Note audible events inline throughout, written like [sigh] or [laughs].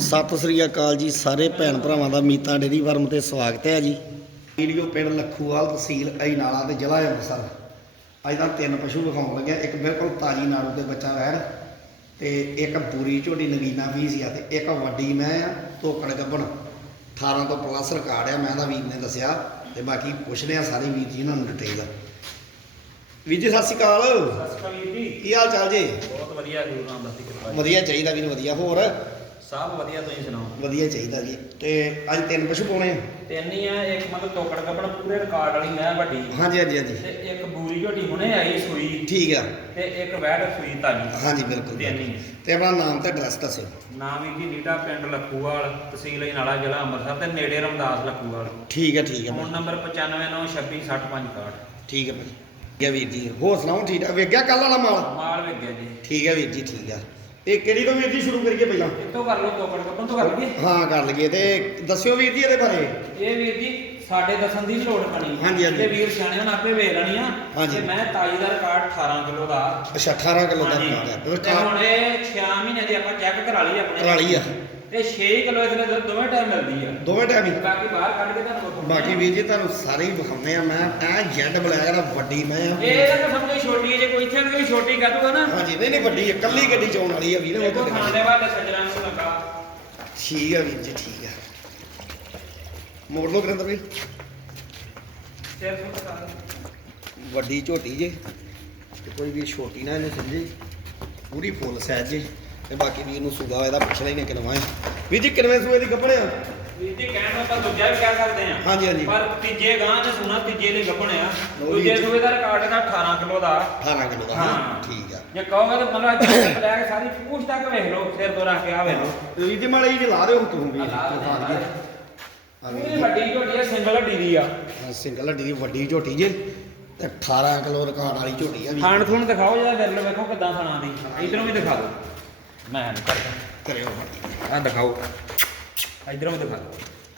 ਸਤਿ ਸ੍ਰੀ ਅਕਾਲ ਜੀ ਸਾਰੇ ਭੈਣ ਭਰਾਵਾਂ ਦਾ ਮੀਤਾ ਡੇਰੀ ਫਾਰਮ ਤੇ ਸਵਾਗਤ ਹੈ ਜੀ। ਵੀਡੀਓ ਪਿੰਡ ਲੱਖੂਵਾਲ ਤਹਿਸੀਲ ਅਜਨਾਲਾ ਤੇ ਜ਼ਿਲ੍ਹਾ ਅੰਮ੍ਰਿਤਸਰ। ਅੱਜ ਤਾਂ ਤਿੰਨ ਪਸ਼ੂ ਵਿਖਾਉਣ ਲੱਗਿਆ ਇੱਕ ਬਿਲਕੁਲ ਤਾਜੀ ਨਾੜੂ ਤੇ ਬੱਚਾ ਵੈੜ ਤੇ ਇੱਕ ਪੂਰੀ ਝੋਟੀ ਨਗੀਨਾ ਫੀਸ ਆ ਤੇ ਇੱਕ ਵੱਡੀ ਮੈਂ ਆ ਧੋਕੜ ਗੱਬਣ 18 ਤੋਂ ਪਲੱਸ ਰਿਕਾਰਡ ਆ ਮੈਂ ਦਾ ਵੀਰ ਨੇ ਦੱਸਿਆ ਤੇ ਬਾਕੀ ਪੁੱਛਦੇ ਆ ਸਾਰੇ ਵੀਰ ਜੀ ਇਹਨਾਂ ਨੂੰ ਡਿਟੇਲ ਵੀਰ ਜੀ ਸਤਿ ਸ਼੍ਰੀ ਅਕਾਲ। ਸਸਕਾ ਵੀਰ ਜੀ। ਕੀ ਹਾਲ ਚਾਲ ਜੀ? ਬਹੁਤ ਵਧੀਆ ਗੁਰੂ ਰਾਮਦਾਸ ਦੀ ਕਿਰਪਾ ਵਧੀਆ ਚਾਹੀਦਾ ਵੀਰ ਵਧੀਆ। ਹੋਰ? ਸਭ ਵਧੀਆ ਤੁਸੀਂ ਸੁਣਾਓ? ਵਧੀਆ ਚਾਹੀਦਾ ਜੀ। ਤੇ ਅੱਜ ਤਿੰਨ ਪਸ਼ੂ ਪਾਉਣੇ ਆ? ਤਿੰਨ ਹੀ ਆ ਇੱਕ ਮਤਲਬ ਟੋਕੜ ਕੱਪੜ ਪੂਰੇ ਰਿਕਾਰਡ ਵਾਲੀ ਮੈਂ ਵੱਡੀ। ਹਾਂਜੀ ਹਾਂਜੀ ਹਾਂਜੀ। ਤੇ ਇੱਕ ਬੂਰੀ ਝੋਟੀ ਹੁਣੇ ਆਈ ਸੂਈ। ਠੀਕ ਆ। ਤੇ ਇੱਕ ਵੈੜ ਸੂਈ ਤਾਜੀ। ਹਾਂਜੀ ਬਿਲਕੁਲ ਤਿੰਨ ਹੀ। ਤੇ ਆਪਣਾ ਨਾਮ ਤੇ ਐਡਰੈਸ ਦੱਸਿਓ ਨਾਮ ਵੀਰ ਜੀ ਨੀਟਾ ਪਿੰਡ ਲੱਖੂਵਾਲ ਤਹਿਸੀਲ ਅਜਨਾਲਾ ਜ਼ਿਲ੍ਹਾ ਅੰਮ੍ਰਿਤਸਰ ਤੇ ਨੇੜੇ ਰਮਦਾਸ ਲੱਖੂਵਾਲ। ਠੀਕ ਹੈ ਠੀਕ ਹੈ ਫੋਨ ਨੰਬਰ 9596266561 ਠੀਕ ਹੈ ਭਾਈ ਠੀਕ ਹੈ ਵੀਰ ਜੀ। ਹੋਰ ਸੁਣਾਓ ਠੀਕ ਆ ਵੇਖਿਆ ਕੱਲ ਵਾਲਾ ਮਾਲ? ਮਾਲ ਵੇਗਿਆ ਜੀ। ਠੀਕ ਹੈ ਵੀਰ ਜੀ ਠੀਕ ਆ। ਇਹ ਕਿਹੜੀ ਤੋਂ ਵੀਰ ਜੀ ਸ਼ੁਰੂ ਕਰੀਏ ਪਹਿਲਾਂ? ਇੱਥੋਂ ਕਰ ਲਓ ਟੋਕੜ ਕੱਪੜ ਤੋਂ ਕਰ ਲਈਏ। ਹਾਂ ਕਰ ਲਈਏ ਤੇ ਦੱਸਿਓ ਵੀਰ ਜੀ ਇਹਦੇ ਬਾਰੇ। ਇਹ ਵੀਰ ਜੀ ਸਾਡੇ ਦੱਸਣ ਦੀ ਲੋੜ ਪਣੀ ਹਾਂਜੀ, ਹਾਂਜੀ। ਤੇ ਵੀਰ ਸਿਆਣੇ ਹੁਣ ਆਪੇ ਵੇਖ ਲੈਣੀ ਆ। ਹਾਂਜੀ। ਤੇ ਮੈਂ ਤਾਈ ਦਾ ਰਿਕਾਰਡ 18 ਕਿਲੋ ਦਾ। ਅੱਛਾ 18 ਕਿਲੋ ਦਾ ਹਾਂਜੀ। ਮਾਲ ਹੈ। ਤੇ ਬਿਲਕੁਲ ਹੁਣ ਇਹ 6 ਮਹੀਨੇ ਦੀ ਆਪਾਂ ਚੈੱਕ ਕਰਾ ਲਈ ਆਪਣੇ। ਕਰਾ ਲਈ ਆ। ਤੇ 6 ਕਿਲੋ ਇਹਦੇ ਨਾਲ ਦੋਵੇਂ ਟਾਈਮ ਮਿਲਦੀ ਆ। ਦੋਵੇਂ ਟਾਈਮ ਹੀ। ਬਾਕੀ ਬਾਹਰ ਕੱਢ ਕੇ ਤੁਹਾਨੂੰ ਵਿਖਾਉਂਦੇ ਬਾਕੀ। ਵੀਰ ਜੀ ਤੁਹਾਨੂੰ ਸਾਰੇ ਹੀ ਵਿਖਾਉਂਦੇ ਆ ਮੈਂ। ਐ ਜੈਡ ਬਲੈਕ ਦਾ ਵੱਡੀ ਮੈਂ ਆ। ਇਹ ਤਾਂ ਸਮਝੋ ਛੋਟੀ ਹੈ ਜੇ ਕੋਈ ਇੱਥੇ ਕੋਈ ਛੋਟੀ ਕਰ ਦੂਗਾ ਨਾ। ਹਾਂਜੀ ਨਹੀਂ ਨਹੀਂ ਵੱਡੀ ਹੈ ਕੱਲੀ ਗੱਡੀ ਚੋਣ ਵਾਲੀ ਆ ਵੀਰ ਉਹ ਦੇਖੋ ਤਾਂ ਖਾਣ ਦੇ ਬਾਅਦ ਸੱਜਣਾ ਨੂੰ ਲੱਗਾ। ਠੀਕ ਆ ਵੀਰ ਜੀ ਠੀਕ ਆ। ਮੋੜ ਲੋ ਕਰਿੰਦਰ ਵੀ ਸਿਰ ਵੱਡੀ ਝੋਟੀ ਜੇ। ਤੇ ਕੋਈ ਵੀ ਛੋਟੀ ਨਾ ਇਹਨੂੰ ਸਮਝੇ। ਪੂਰੀ ਫੁੱਲ ਸਾਈਜ਼ ਜੇ। ਤੇ ਬਾਕੀ ਵੀ ਇਹਨੂੰ ਸੂਗਾ ਇਹਦਾ ਪਿਛਲਾ ਹੀ ਨੇ ਕਿਨਵਾ ਹੈ ਵੀਰ ਜੀ ਕਿਨਵੇਂ ਸੂਏ ਦੀ ਕੱਪੜਿਆ ਵੀਰ ਜੀ ਕਹਿਣ ਨੂੰ ਆਪਾਂ ਦੂਜਾ ਵੀ ਕਹਿ ਸਕਦੇ ਆ। ਹਾਂਜੀ ਹਾਂਜੀ। ਪਰ ਤੀਜੇ ਗਾਂ ਚ ਸੁਣਾ ਤੀਜੇ ਲਈ ਗੱਭਣਿਆ ਲਓ ਦੂਜੇ। ਸੂਏ ਦਾ ਰਿਕਾਰਡ ਦਾ 18 ਕਿਲੋ ਦਾ। 18 ਕਿਲੋ ਦਾ ਹਾਂ। ਠੀਕ ਆ। ਜੇ ਕਹੋਗੇ ਤਾਂ ਮਤਲਬ ਅੱਜ ਬਲੈਕ ਸਾਰੀ ਪੂਛ ਤੱਕ ਵੇਖ ਲਓ ਸਿਰ ਤੋਂ ਰੱਖ ਕੇ ਆ ਵੇਖ ਲਓ। ਤੇ ਵੀਰ ਜੀ ਮਾੜੀ ਜੀ ਲਾ ਦਿਓ ਤੂੰ ਵੀ ਪੂਰੀ ਵੱਡੀ ਝੋਟੀ ਹੈ ਸਿੰਗਲ ਹੱਡੀ ਦੀ ਆ। ਸਿੰਗਲ ਹੱਡੀ ਦੀ ਵੱਡੀ ਝੋਟੀ ਜੇ। ਤੇ 18 ਕਿਲੋ ਰਿਕਾਰਡ ਵਾਲੀ ਝੋਟੀ ਆ ਵੀ। ਖਾਣ ਖੂਣ ਦਿਖਾਓ ਜਿਹੜਾ ਵਿਰਲ ਵੇਖੋ ਕਿਦਾਂ ਖਾਣਾ ਦੀ। ਇਧਰੋਂ ਵੀ ਦਿਖਾ ਦਿਓ। ਮੈਂ ਨਹੀਂ ਕਰਦਾ ਕਰਿਓ ਆ ਦਿਖਾਓ। ਇਧਰੋਂ ਵੀ ਦਿਖਾ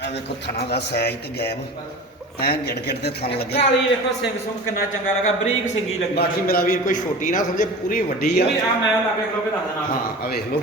ਆ ਵੇਖੋ ਥਣਾ ਦਾ ਸਾਈਜ਼ ਤੇ ਗੈਪ ਐ ਗਿੜ ਗਿੜ ਤੇ ਥਣ ਲੱਗੇ। ਕਾਲੀ ਵੇਖੋ ਸਿੰਘ ਸੁੰਗ ਕਿੰਨਾ ਚੰਗਾ ਲੱਗਾ। ਬਰੀਕ ਸਿੰਗੀ ਲੱਗੀ ਬਾਕੀ ਮੇਰਾ ਵੀਰ ਕੋਈ ਛੋਟੀ ਨਾ ਸਮਝੇ ਪੂਰੀ ਵੱਡੀ ਆ। ਵੀ ਆ ਮੈਂ ਲਾਗੇ ਖਲੋ ਕੇ ਦੱਸ ਦੇਣਾ। ਹਾਂ ਆ ਵੇਖ ਲਓ।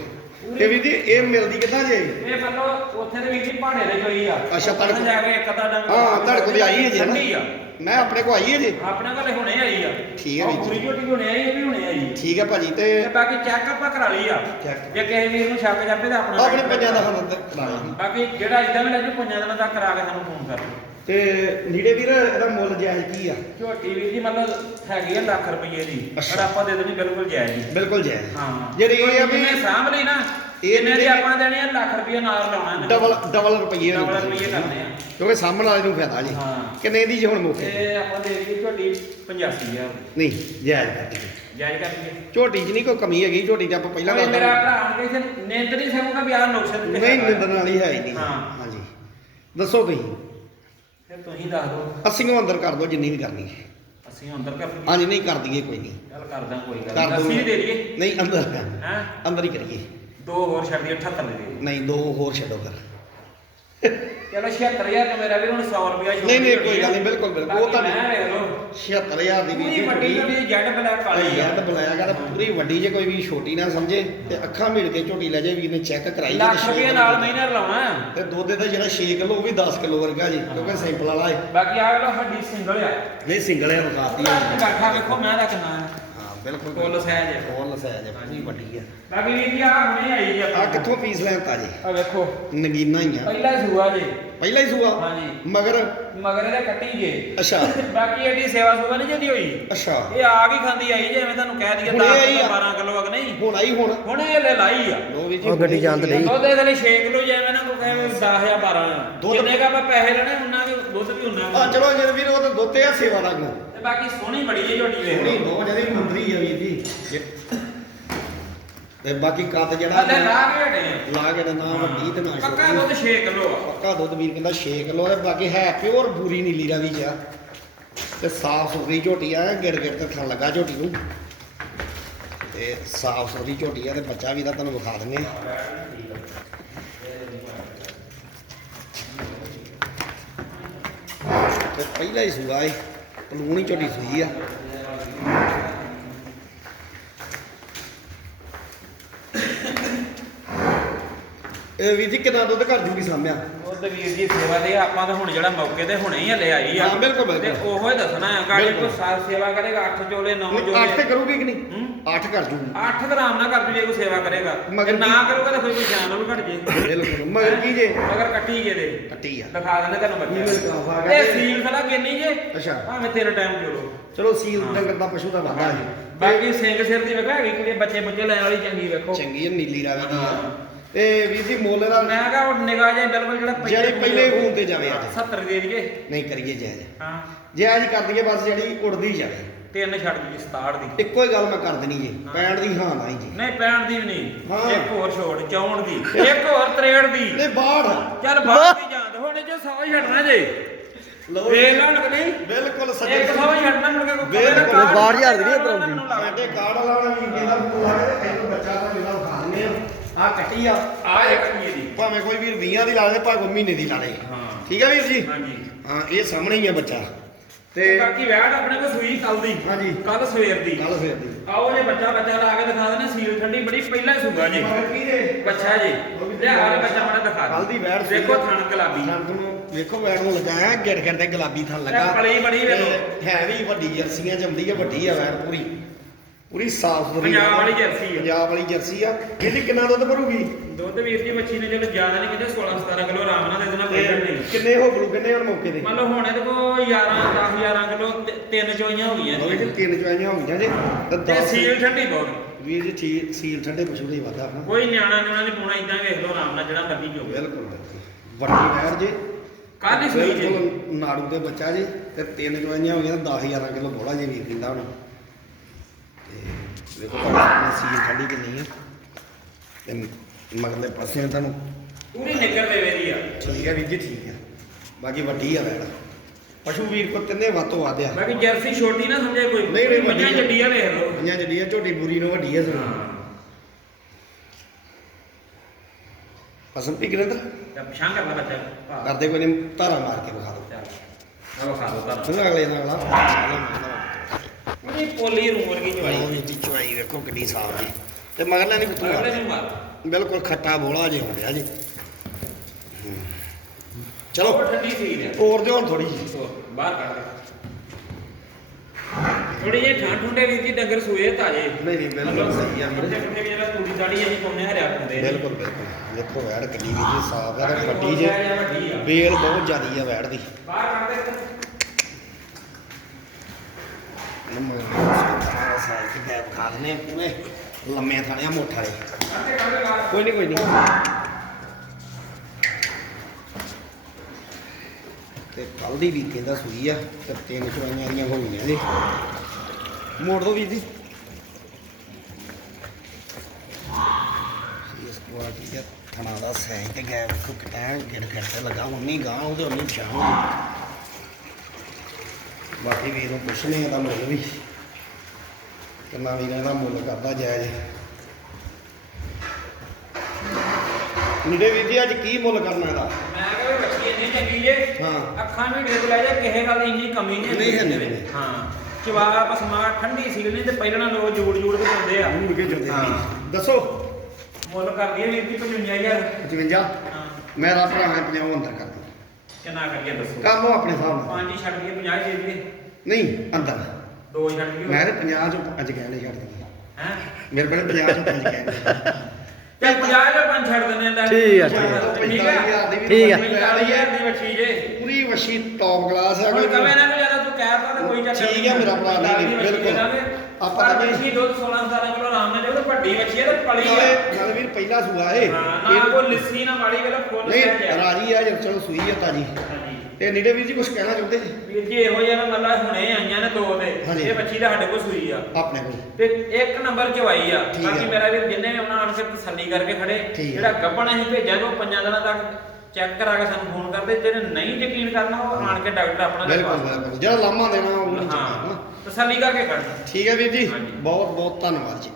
ਤੇ ਵੀਰ ਜੀ ਇਹ ਮਿਲਦੀ ਕਿੱਦਾਂ ਜੇ? ਇਹ ਮਤਲੋ ਉੱਥੇ ਦੇ ਵੀਰ ਜੀ ਪਹਾੜੇ ਦੇ ਕੋਈ ਆ। ਅੱਛਾ, ਕੋਲ- ਜਾ ਕੇ ਇੱਕ ਅੱਧਾ ਡੰਗ ਹਾਂ ਤੁਹਾਡੇ ਕੋਲ ਆਈ ਹੈ ਜੀ ਠੰਡੀ ਆ। ਮੈਂ ਆਪਣੇ ਕੋ ਆਈ ਹੈ ਜੀ। ਆਪਣੇ ਕੋਲੇ ਹੁਣੇ ਆਈ ਆ। ਠੀਕ ਹੈ ਵੀਰ ਜੀ। ਪੂਰੀ ਝੋਟੀ ਹੁਣੇ ਆਈ ਇਹ ਵੀ ਹੁਣੇ ਆਈ ਠੀਕ ਹੈ ਭਾਜੀ ਤੇ ਤੇ ਬਾਕੀ ਚੈੱਕ ਆਪਾਂ ਕਰਾ ਲਈ ਆ। Check। ਜੇ ਕਿਸੇ ਵੀਰ ਨੂੰ ਸ਼ੱਕ ਜਾਪੇ ਤਾਂ ਆਪਣਾ ਆਪਣੇ ਪੰਜਾਂ ਦਾ ਸਾਨੂੰ ਕਰਾ ਲਈ। ਬਾਕੀ ਜਿਹੜਾ ਇਦਾਂ ਵੀ ਲੈ ਜੂ ਪੰਜਾਂ ਦਿਨਾਂ ਤੱਕ ਕਰਾ ਕੇ ਸਾਨੂੰ ਫੋਨ ਕਰ ਦਿਓ। ਤੇ ਨੀੜੇ ਵੀਰ ਇਹਦਾ ਮੁੱਲ ਜਾਇਜ਼ ਕੀ ਆ? ਝੋਟੀ ਵੀਰ ਜੀ ਮਤਲਬ ਹੈਗੀ ਆ ਲੱਖ ਰੁਪਏ ਦੀ। ਅੱਛਾ। ਪਰ ਆਪਾਂ ਦੇ ਦੇਣੀ ਬਿਲਕੁਲ ਜਾਇਜ਼ ਜੀ ਬਿਲਕੁਲ ਜਾਇਜ਼। ਹਾਂ। ਜਿਹੜੀ ਇਹ ਆ ਵੀ ਸਾਂਭ ਲਈ ਨਾ ਇਹਨੇ ਦੀ ਆਪਾਂ ਦੇਣੀ ਆ ਲੱਖ ਰੁਪਏ ਨਾਲ ਲਾਉਣਾ ਇਹਨੇ। ਡਬਲ ਡਬਲ ਰੁਪਈਏ ਡਬਲ ਰੁਪਈਏ ਕਰਨੇ ਆ। ਕਿਉਂਕਿ ਸਾਹਮਣੇ ਵਾਲੇ ਨੂੰ ਫਾਇਦਾ ਜੀ। ਹਾਂ। ਕਿੰਨੇ ਦੀ ਜੀ ਹੁਣ ਮੌਕੇ? ਤੇ ਆਪਾਂ ਦੇ ਦਈਏ ਝੋਟੀ 85000 ਨਹੀਂ ਜਾਇਜ਼ ਕਰ ਦਿੱਤੀ ਜਾਇਜ਼ ਕਰ ਦਈਏ। ਝੋਟੀ 'ਚ ਨਹੀਂ ਕੋਈ ਕਮੀ ਹੈਗੀ ਝੋਟੀ ਤੇ ਆਪਾਂ ਪਹਿਲਾਂ ਦੱਸ ਮੇਰਾ ਭਰਾ ਆਣ ਕੇ ਇੱਥੇ ਨਿੰਦ ਨਹੀਂ ਸਕੂਗਾ ਵੀ ਆਹ ਨੁਕਸ ਤੇ ਨਹੀਂ ਨਿੰਦਣ ਵਾਲੀ ਹੈ ਹੀ ਨਹੀਂ। ਹਾਂ। ਹਾਂਜੀ। ਦੱਸੋ ਤੁਸੀਂ। ਫਿਰ ਤੁਸੀਂ ਦੱਸ ਦਿਓ। 80 ਨੂੰ ਅੰਦਰ ਕਰ ਦਿਓ ਜਿੰਨੀ ਵੀ ਕਰਨੀ ਹੈ। ਅਸੀਂ ਅੰਦਰ ਕਰ ਦਈਏ। ਹਾਂਜੀ ਨਹੀਂ ਕਰ ਦਈਏ ਕੋਈ ਨਹੀਂ। ਚੱਲ ਕਰਦਾ ਕੋਈ ਗੱਲ ਕਰ ਨਹੀਂ। ਅਸੀਂ ਦੇ ਦਈਏ। ਨਹੀਂ ਅੰਦਰ ਹੈ? ਅੰਦਰ ਹੀ ਕਰੀਏ। ਦੋ ਹੋਰ ਛੱਡ ਦਈਏ 78 ਦੇ ਦਈਏ ਨਹੀਂ ਦੋ ਹੋਰ ਛੱਡੋ ਕਰ ਚਲੋ 76000 ਤੇ ਮੇਰਾ ਵੀ ਹੁਣ 100 ਰੁਪਿਆ ਛੋੜ ਨਹੀਂ, ਨਹੀਂ, ਕੋਈ ਗੱਲ ਨਹੀਂ, ਬਿਲਕੁਲ, ਬਿਲਕੁਲ, ਉਹ ਤਾਂ- ਮੈਂ ਵੇਖ ਲਓ। 76000 ਦੀ ਪੂਰੀ ਵੀ ਵੱਡੀ ਝੋਟੀ ਜੈਡ ਬਲੈਕ ਕਾਲੀ ਆ। ਯਾਰ ਬੁਲਾਇਆ ਕਰ ਪੂਰੀ ਵੱਡੀ ਜੇ ਕੋਈ ਵੀ ਛੋਟੀ ਨਾ ਸਮਝੇ ਤੇ ਅੱਖਾਂ ਮਿਲ ਕੇ ਝੋਟੀ ਲੈ ਜੇ ਵੀਰ ਨੇ ਚੈੱਕ ਕਰਾਈ ਲੱਖ ਰੁਪਏ ਨਾਲ ਮਹੀਨੇ ਲਾਉਣਾ ਤੇ ਦੁੱਧ ਦਾ ਜਿਹੜਾ 6 ਕਿਲੋ ਉਹ ਵੀ 10 ਕਿਲੋ ਵਰਗਾ ਜੀ ਕਿਉਂਕਿ ਸਿੰਪਲ ਵਾਲਾ ਹੈ। ਬਾਕੀ ਆ ਵੇਲੋ ਹੱਡੀ ਸਿੰਗਲ ਆ। ਨਹੀਂ ਸਿੰਗਲ ਹੈ ਰਖਾਤੀ ਬੈਠਾ ਵੇਖੋ ਮੈਂ ਹੈ ਹਾਂ। ਬਿਲਕੁਲ ਫੁੱਲ ਸਾਈਜ਼ ਹੈ। ਫੁੱਲ ਸਾਈਜ਼ ਹੈ। ਪੂਰੀ ਵੱਡੀ ਹੈ। ਬਾਕੀ ਵੀਰ ਜੀ ਆ ਹੁਣੇ ਆਈ ਜੀ ਆ ਕਿੱਥੋਂ ਪੀਸ ਲੈਣ ਤਾਜੇ ਆ ਵੇਖੋ। ਨਗੀਨਾ ਹੀ ਆ। ਪਹਿਲਾ ਸੂਆ ਜੀ। ਪਹਿਲਾ ਹੀ ਸੂਆ? ਹਾਂਜੀ। ਮਗਰ? ਮਗਰ ਇਹਦੇ ਕੱਟੀ ਗਏ। ਅੱਛਾ। [laughs] ਬਾਕੀ ਐਡੀ ਸੇਵਾ ਸੁਵਾ ਨਹੀਂ ਜਦੀ ਹੋਈ। ਅੱਛਾ। ਇਹ ਆਗ ਹੀ ਖਾਂਦੀ ਆਈ ਜੇ ਐਵੇਂ ਤੁਹਾਨੂੰ ਕਹਿ ਦਈਏ ਹੁਣ ਇਹ 10 ਆਈ ਕਿਲੋ ਆ। 12 ਕਿਲੋ ਅਗ ਨਹੀਂ। ਹੁਣ ਆਈ ਹੁਣ? ਹੁਣ ਇਹ ਲੈ ਲਾਈ ਆ। ਲੋ ਵੀ ਜੀ ਉਹ ਗੱਡੀ ਜਾਂਦ ਲਈ। ਦੁੱਧ ਦੇ ਥਲੇ 6 ਕਿਲੋ ਜਿਵੇਂ ਨਾ ਕੋਈ ਕਹੇ 10 ਜਾਂ 12 ਦੁੱਧ- ਜਿੰਨੇ ਕਾ ਆਪਾਂ ਪੈਸੇ ਲੈਣੇ ਉਹਨਾਂ ਦੇ ਦੁੱਧ ਵੀ ਉਹਨਾਂ ਆ। ਚਲੋ ਜਦ ਵੀਰ ਉਹ ਤਾਂ ਦੋਤੇ ਆ ਸੇਵਾ ਦਾ ਤੇ ਬਾਕੀ ਸੋਹਣੀ ਬੜੀ ਹੈ ਝੋਟੀ ਵੇਖ ਨਹੀਂ ਲਓ ਦੋ ਜਦੇ ਮੰਦਰੀ ਆ ਵੀਰ ਜੀ। ਤੇ ਬਾਕੀ ਕੱਦ ਜਿਹੜਾ ਲਾ ਕੇ ਹਟੇ ਆ। ਲਾ ਕੇ ਨਾ ਵੱਡੀ ਤੇ ਨਾ ਪੱਕਾ ਦੁੱਧ 6 ਕਿਲੋ ਆ। ਪੱਕਾ ਦੁੱਧ ਵੀਰ ਕਹਿੰਦਾ 6 ਕਿਲੋ ਤੇ ਬਾਕੀ ਹੈ ਪਿਓਰ ਬੂਰੀ ਨੀਲੀ ਦਾ ਵੀ ਆ ਤੇ ਸਾਫ਼ ਸੁਥਰੀ ਝੋਟੀ ਆ ਗਿੜ ਗਿੜ ਤੇ ਥਣ ਲੱਗਾ ਝੋਟੀ ਨੂੰ। ਤੇ ਸਾਫ਼ ਸੁਥਰੀ ਝੋਟੀ ਆ ਤੇ ਬੱਚਾ ਵੀ ਦਾ ਤੁਹਾਨੂੰ ਵਿਖਾ ਦਿੰਦੇ ਆ ਤੇ ਪਹਿਲਾ ਹੀ ਸੂਆ ਏ। ਪਲੂਣੀ ਝੋਟੀ ਸੂਈ ਆ। ਇਹ ਵੀਰ ਜੀ ਕਿੰਨਾ ਦੁੱਧ ਘਰ ਜੂਗੀ ਸਾਹਮਣੇ ਉਹ ਤੇ ਵੀਰ ਜੀ ਸੇਵਾ ਦੇ ਆਪਾਂ ਤਾਂ ਹੁਣ ਜਿਹੜਾ ਮੌਕੇ ਤੇ ਹੁਣੇ ਹੀ ਹਲੇ ਆਈ ਆ। ਹਾਂ, ਬਿਲਕੁਲ, ਬਿਲਕੁਲ। ਤੇ ਉਹੋ ਹੀ ਦੱਸਣਾ ਹੈ ਗਾੜੀ ਬਿਲਕੁਲ। ਕੋਈ ਸਾਲ ਸੇਵਾ ਕਰੇਗਾ 8 ਚੋਲੇ 9 ਅੱਠ ਚੋਲੇ। ਕਰੂਗੀ ਕਿ ਨਹੀਂ? ਹੂੰ। 8 ਕਰ ਜੂਗੀ। 8 ਤਾਂ ਆਰਾਮ ਨਾਲ ਕਰ ਦੂ ਜੇ ਕੋਈ ਸੇਵਾ ਕਰੇਗਾ। ਮਗਰ ਜੇ ਨਾ ਕੀ- ਕਰੂਗਾ ਤਾਂ ਕੋਈ ਕੋਈ ਜਾਨ ਨੂੰ ਘਟ ਜੇ। ਬਿਲਕੁਲ। ਮਗਰ ਕੀ ਜੇ? ਮਗਰ ਕੱਟੀ ਜੇ ਦੇ ਕੱਟੀ ਆ। ਦਿਖਾ ਦਿੰਦੇ ਤੁਹਾਨੂੰ ਬੱਚਾ ਇਹ ਤੇ- ਸੀਲ ਸਾਡਾ ਕਿੰਨੀ ਜੇ? ਅੱਛਾ। ਭਾਵੇਂ ਤੇਰਾ ਟਾਈਮ ਜੋੜੋ। ਚਲੋ ਸੀਲ। ਡੰਗਰ ਦਾ ਪਸ਼ੂ ਦਾ ਵਾਦਾ ਹੈ। ਬਾਕੀ ਸਿੰਘ ਸਿਰ ਦੀ ਵੇਖੋ ਹੈਗੀ ਕਿ ਬੱਚੇ ਬੱਚੇ ਲੈਣ ਵਾਲੀ ਚੰਗੀ ਵੇਖੋ। ਚੰਗੀ ਹੈ ਨੀਲੀ ਰਾਵੀ ਦੀ ਆ। ਤੇ ਵੀਰ ਜੀ ਮੁੱਲ ਦਾ ਮੈਂ ਕਹਾ ਉਹ ਨਿਗਾਹ ਜੇ ਬਿਲਕੁਲ ਜਿਹੜਾ ਜਿਹੜੀ ਪਹਿਲੇ ਖੂਨ ਤੇ ਜਾਵੇ ਅੱਜ। 70 ਦੇ ਦਈਏ ਨਹੀਂ ਕਰੀਏ ਜਾਇਜ਼। ਹਾਂ। ਜਾਇਜ਼ ਕਰ ਦਈਏ ਬਸ ਜਿਹੜੀ ਉੜਦੀ ਜਾਵੇ। ਤਿੰਨ ਛੱਡ ਦਈਏ 67 ਦੀ। ਇੱਕੋ ਹੀ ਗੱਲ ਮੈਂ ਕਰ ਦੇਣੀ ਜੀ। ਪੈਣ ਦੀ ਹਾਂ ਨਹੀਂ ਜੀ। ਨਹੀਂ ਪੈਣ ਦੀ ਵੀ। ਨਹੀਂ। ਇੱਕ ਹੋਰ ਛੋੜ 64 ਦੀ। ਇੱਕ ਹੋਰ 63 ਦੀ। ਨਹੀਂ ਬਾੜ ਚੱਲ ਬਾਹਰ ਦੀ ਜਾਂਦ ਹੁਣ ਜੇ 100 ਹੀ ਛੱਡਣਾ ਜੇ। ਲਓ ਵੇਖ ਲੈਣ ਨਹੀਂ? ਬਿਲਕੁਲ ਇੱਕ ਸੱਜਣ 100 ਹੀ ਛੱਡਣਾ ਮੁੜ ਕੇ ਕੋਈ ਬਿਲਕੁਲ, ਕਹੇ ਨਾ ਬਾਹਰ ਹਜ਼ਾਰ ਦੀ ਨਹੀਂ। ਮੈਨੂੰ ਲਾ ਸਾਡੇ ਕਾਰਡ ਵਾਲਾ ਵੀ ਕਹਿੰਦਾ ਫੋਨ ਆ ਗਿਆ ਤੇ ਇਹਨੂੰ ਬੱਚਾ ਤਾਂ ਮੇਰਾ ਵਿਖਾ ਦਿੰਦੇ ਆ ਆ ਕੱਟੀ ਆ। ਆ ਇੱਕ ਕੀ ਦੀ। ਭਾਵੇਂ ਕੋਈ ਵੀਰ 20 ਦੀ ਲਾ ਲੇ ਭਾਵੇਂ ਕੋਈ ਮਹੀਨੇ ਦੀ ਲਾ ਲੇ। ਹਾਂ। ਠੀਕ ਹੈ ਵੀਰ ਜੀ? ਹਾਂਜੀ। ਹਾਂ ਇਹ ਸਾਹਮਣੇ ਹੀ ਆ ਬੱਚਾ। ਤੇ ਬਾਕੀ ਵੈਟ ਆਪਣੇ ਕੋਲ ਸੂਈ ਕੱਲ ਦੀ। ਹਾਂਜੀ। ਕੱਲ ਸਵੇਰ ਦੀ। ਕੱਲ ਫੇਰ ਦੀ। ਆਓ ਜੇ ਬੱਚਾ ਬੱਚਾ ਲਾ ਕੇ ਦਿਖਾ ਦਿੰਦੇ ਸੀਲ ਠੰਡੀ ਬੜੀ ਪਹਿਲਾਂ ਹੀ ਸੁਗਾ ਜੀ। ਮਗਰ ਕੀ ਜੇ? ਬੱਚਾ ਜੀ। ਤੇ ਹਾਰੇ ਬੱਚਾ ਮਾੜਾ ਦਿਖਾ ਕੱਲ ਦੀ ਵੈਟ। ਦੇਖੋ ਥਣ ਗੁਲਾਬੀ। ਥਣ ਤੁਹਾਨੂੰ ਵੇਖੋ ਵੈਟ ਨੂੰ ਲਗਾਇਆ ਗਿੜ ਗਿੜ ਤੇ ਗੁਲਾਬੀ ਥਣ ਲੱਗਾ। ਪਲੀ ਬੜੀ ਵੇਖੋ। ਹੈ ਵੀ ਵੱਡੀ ਜਰਸੀਆਂ ਜੰਮਦੀ ਆ ਵੱਡੀ ਆ ਵੈਟ ਪੂਰੀ। ਪੂਰੀ ਸਾਫ਼ ਸੁਥਰੀ ਪੰਜਾਬ ਵਾਲੀ ਜਰਸੀ ਆ। ਪੰਜਾਬ ਵਾਲੀ ਜਰਸੀ ਆ। ਇਹਦੀ ਕਿੰਨਾ ਦੁੱਧ ਭਰੂਗੀ? ਦੁੱਧ ਵੀਰ ਜੀ ਬੱਚੀ ਨੇ ਜਦੋਂ ਜ਼ਿਆਦਾ ਨਹੀਂ ਕਹਿੰਦੇ 16 17 ਕਿਲੋ ਆਰਾਮ ਨਾਲ ਦੇ ਦੇਣਾ ਕੋਈ ਤੇ ਨਹੀਂ ਕਿੰਨੇ ਹੋ ਬਲੂ ਕਿੰਨੇ ਹੁਣ ਮੌਕੇ ਤੇ? ਮੰਨ ਲਓ ਹੁਣ ਇਹਦੇ ਕੋਲ 11 10 11 ਕਿਲੋ ਤਿੰਨ ਚੋਈਆਂ ਹੋ ਗਈਆਂ ਜੀ। ਤਿੰਨ ਚੁਆਈਆਂ ਹੋ ਗਈਆਂ ਜੇ। ਤੇ ਸੀਲ ਠੰਡੀ ਬਹੁਤ ਵੀਰ ਜੀ ਠੀਕ ਸੀਲ ਠੰਡੇ ਪਸ਼ੂ ਦਾ ਹੀ ਵਾਧਾ ਆਪਣਾ ਕੋਈ ਨਿਆਣਾ ਨਿਆਣਾ ਨਹੀਂ ਪਾਉਣਾ ਇਦਾਂ ਵੇਖ ਲਓ ਆਰਾਮ ਨਾਲ ਜਿਹੜਾ ਮਰਜ਼ੀ ਜੋ ਬਿਲਕੁਲ। ਵੱਡੀ ਵੈਟ ਜੇ। ਕੱਲ ਹੀ ਸੂਈ ਜੀ। ਨਾੜੂ ਦੇ ਬੱਚਾ ਜੀ। ਤੇ ਤਿੰਨ ਚੁਆਈਆਂ ਹੋ ਗਈਆਂ 10000 ਕਿਲੋ ਬੋਲਾ ਜੇ ਵੀਰ ਕਹਿੰਦਾ ਹੁਣ। ਵੇਖੋ ਤੁਹਾਡੀ ਸੀਲ ਠੰਡੀ ਕਿੰਨੀ ਆ ਤੇ ਮਗਰਲੇ ਪਾਸੇ ਤੁਹਾਨੂੰ ਪੂਰੀ ਨਿਕਰ ਦੇ ਵੇਦੀ ਆ। ਠੀਕ ਹੈ ਵੀਰ ਜੀ ਠੀਕ ਹੈ। ਬਾਕੀ ਵੱਡੀ ਆ ਵੈੜ ਪਸ਼ੂ ਵੀਰ ਕੋ ਤਿੰਨੇ ਵਾਤੋਂ ਵਾਧਿਆ ਬਾਕੀ ਜਰਸੀ ਛੋਟੀ ਨਾ ਸਮਝੇ ਕੋਈ। ਨਹੀਂ, ਨਹੀਂ, ਵੱਡੀ ਵੱਡੀਆਂ ਆ। ਜੱਡੀ ਆ ਵੇਖ ਲਓ। ਪੰਜਾਂ ਜੱਡੀ ਆ ਝੋਟੀ ਬੁਰੀ ਨੂੰ ਵੱਡੀ ਆ ਜ਼ਰੂਰ। ਪਸੰਦ ਵੀ ਗਰਿੰਦਰ ਤਾਂ? ਪਛਾਣ ਕਰਦਾ ਬੱਚਾ ਭਾਅ। ਕਰਦੇ ਕੋਈ ਨਹੀਂ ਧਾਰਾ ਮਾਰ ਕੇ ਵਿਖਾ ਦਿਓ। ਚੱਲ। ਖਾ ਦੋ ਤਾਂ ਸੁਣ ਅਗਲੇ ਨਾਲ ਉਹਦੀ ਪੋਲੀ ਰੂਮ ਵਰਗੀ ਚਵਾਈ ਚਵਾਈ ਦੀ ਚਵਾਈ ਵੇਖੋ ਕਿੰਨੀ ਸਾਫ਼ ਜੀ। ਤੇ ਮਗਰਲੇ ਨਹੀਂ ਅਗਲੇ ਕੁੱਤੂ ਨੂੰ ਮਾਰ ਬਿਲਕੁਲ ਖੱਟਾ ਬੋਲਾ ਜੇ ਹੁੰਦਿਆ ਜੀ। ਹੂੰ। ਚਲੋ ਚਲੋ ਠੰਡੀ ਸੀ ਨੇ ਤੋਰ ਦਿਓ ਹੁਣ ਥੋੜੀ ਜੀ ਬਾਹਰ ਕੱਢ ਦੇ ਥੋੜੀ ਜਿਹੀ ਠੰਡ ਠੁੰਡੇ ਵੀਰ ਜੀ ਡੰਗਰ ਸੂਏ ਤਾਜੇ। ਨਹੀਂ ਨਹੀਂ ਬਿਲਕੁਲ ਸਹੀ ਆ। ਠੰਡੇ ਠੁੰਡੇ ਵੀ ਜਿਹੜਾ ਤੂੜੀ ਦਾੜੀ ਅਸੀਂ ਪਾਉਂਦੇ ਹਰਿਆ ਪਾਉਂਦੇ ਬਿਲਕੁਲ ਬਿਲਕੁਲ। ਵੇਖੋ ਵੈੜ ਕਿੰਨੀ ਵੀ ਜੀ ਸਾਫ਼ ਹੈ ਤੇ ਵੱਡੀ ਵੱਡੀ ਜੇ। ਵੱਡੀ ਆ। ਬੇਲ ਬਹੁਤ ਜ਼ਿਆਦੀ ਆ ਵੈੜ ਦੀ। ਬਾਹਰ ਕੱਢ ਦੇ ਸਾਲ ਕਿ ਬੈਗ ਖਾ ਲੈਣੇ ਪੂਰੇ। ਲੰਮੇ ਥਾਣੇ ਆ ਮੋਠ ਦੇ ਕੋਈ ਨਹੀਂ ਕੋਈ ਨਹੀਂ ਤੇ ਕੱਲ ਦੀ ਵੀ ਕਹਿੰਦਾ ਸੂਈ ਆ ਤੇ ਤਿੰਨ ਚਵਾਈਆਂ ਦੀਆਂ ਹੋਈਆਂ ਜੀ ਮੋੜ ਦੋ ਵੀਰ ਜੀ। ਇਸ ਕੁਆਲਿਟੀ ਦਾ ਥਣਾ ਦਾ ਸਹਿ ਤੇ ਗੈ ਵੇਖੋ ਕਿਟਾਂ ਗਿੜ ਗਿੜ ਤੇ ਲੱਗਾ ਉਨੀ ਗਾਂ ਉਹਦੇ ਉਨੀ ਉਹਦੀ ਬਾਕੀ ਵੀਰ ਨੂੰ ਪੁੱਛਣੇ ਇਹਦਾ ਮੁੱਲ ਵੀ। ਕਿੰਨਾ ਵੀਰ ਇਹਦਾ ਮੁੱਲ ਕਰਦਾ ਜਾਇਜ਼। ਨਿਰੇ ਵੀਰ ਜੀ ਅੱਜ ਕੀ ਮੁੱਲ ਕਰਨਾ ਇਹਦਾ? ਮੈਂ ਕਿਹਾ ਵੀ ਬੱਚੀ ਇੰਨੀ ਚੰਗੀ ਜੇ। ਹਾਂ। ਅੱਖਾਂ ਵੀ ਡੇਕ ਲੈ ਜਾ ਕਿਸੇ ਗੱਲ ਦੀ ਇੰਨੀ ਕਮੀ ਨਹੀਂ ਨਹੀਂ ਹੈ, ਨਹੀਂ ਚਵਾ ਪਸਮਾ ਠੰਡੀ ਸੀ ਨਹੀਂ ਤੇ ਪਹਿਲਾਂ ਲੋਕ ਜੋੜ ਜੋੜ ਕੇ ਪਾਉਂਦੇ ਆ। ਮੁੜ ਕੇ ਜਾਂਦੇ ਹਾਂ। ਦੱਸੋ। ਮੁੱਲ ਕਰਦੀ ਹੈ ਵੀਰ ਦੀ 55000 55 ਹਾਂ। ਮੇਰਾ ਭਰਾ ਹੈ 50 ਅੰਦਰ ਕਰ ਦਿਓ ਕਿੰਨਾ ਕਰੀਏ ਦੱਸੋ? ਕੰਮ ਉਹ ਆਪਣੇ ਹਿਸਾਬ ਨਾਲ। ਪੰਜ ਹੀ ਛੱਡ ਕੇ 50 ਦੇ ਦਈਏ। ਨਹੀਂ ਅੰਦਰ। ਦੋ ਛੱਡ ਕੇ ਮੈਂ ਤੇ 50 ਚੋਂ ਪੰਜ ਕਹਿਣੇ ਛੱਡ ਦਿੰਦਾ ਹੈ? ਮੇਰੇ ਕੋਲ 50 ਚੋਂ ਪੰਜ ਕਹਿਣੇ ਤੇ 50 ਦੇ ਪੰਜ ਛੱਡ ਦਿੰਦੇ ਲੈ ਠੀਕ ਆ, ਠੀਕ ਆ। ਦੀ ਵੀ ਠੀਕ ਆ। ਪੰਜ 40000 ਦੀ ਬੱਚੀ ਜੇ। ਪੂਰੀ ਵਸ਼ੀ ਟੌਪ ਕਲਾਸ ਹੈ ਹੁਣ ਕਵੇਂ ਚੱਕਰ ਠੀਕ ਹੈ ਮੇਰਾ ਭਰਾ, ਨਹੀਂ, ਨਹੀਂ, ਬਿਲਕੁਲ। ਆਪਾਂ ਆਪਾਂ ਤਾਂ ਬੱਚੀ ਦੁੱਧ 16 17 ਕਿਲੋ ਆਰਾਮ ਨਾਲ ਜੇ ਤਾਂ ਵੱਡੀ ਬੱਚੀ ਹੈ ਤੇ ਪਲੀ ਆ ਨਾਲ ਵੀਰ ਪਹਿਲਾ ਸੂਆ ਏ ਹਾਂ ਨਾ ਕੋਈ ਲਿੱਸੀ ਨਾ ਵਾਲੀ ਵੇਲੇ ਫੁੱਲ ਨਹੀਂ ਸਹਿਜ ਹੈ। ਰਾਜੀ ਆ ਜਦ ਚਲੋ ਸੂਈ ਆ ਤਾਜੀ ਹਾਂਜੀ। ਤੇ ਨੀਡੇ ਵੀਰ ਜੀ ਕੁਝ ਕਹਿਣਾ ਚਾਹੁੰਦੇ ਜੀ? ਵੀਰ ਜੀ ਇਹੋ ਜਿਹਾ ਨਾ ਮਤਲਬ ਹੁਣੇ ਆਈਆਂ ਨੇ ਦੋ ਹਾਂਜੀ। ਇਹ ਬੱਚੀ ਦਾ ਸਾਡੇ ਕੋਲ ਸੂਈ ਆ। ਆਪਣੇ ਕੋਲ। ਤੇ ਇੱਕ ਨੰਬਰ ਚਵਾਈ ਆ। ਠੀਕ। ਬਾਕੀ ਮੇਰਾ ਵੀਰ ਜਿੰਨੇ ਵੀ ਉਹਨਾਂ ਆਣ ਕੇ ਤਸੱਲੀ ਕਰਕੇ ਖੜੇ ਠੀਕ। ਜਿਹੜਾ ਗੱਬਣ ਅਸੀਂ ਭੇਜਿਆ ਉਹ ਪੰਜਾਂ ਦਿਨਾਂ ਤੱਕ ਚੈੱਕ ਕਰਾ ਕੇ ਸਾਨੂੰ ਫੋਨ ਕਰਦੇ ਜਿਹੜੇ ਨਹੀਂ ਯਕੀਨ ਕਰਨਾ ਉਹ ਆਣ ਕੇ ਡਾਕਟਰ ਆਪਣਾ ਬਿਲਕੁਲ ਜਿਹੜਾ ਲਾਮਾ ਦੇਣਾ ਉਹ ਨਹੀਂ ਚਾਹੀਦਾ ਹਾਂ ਤਸੱਲੀ ਕਰਕੇ ਖੜਨਾ ਠੀਕ ਹੈ ਵੀਰ ਜੀ ਹਾਂਜੀ। ਬਹੁਤ ਬਹੁਤ ਧੰਨਵਾਦ ਜੀ।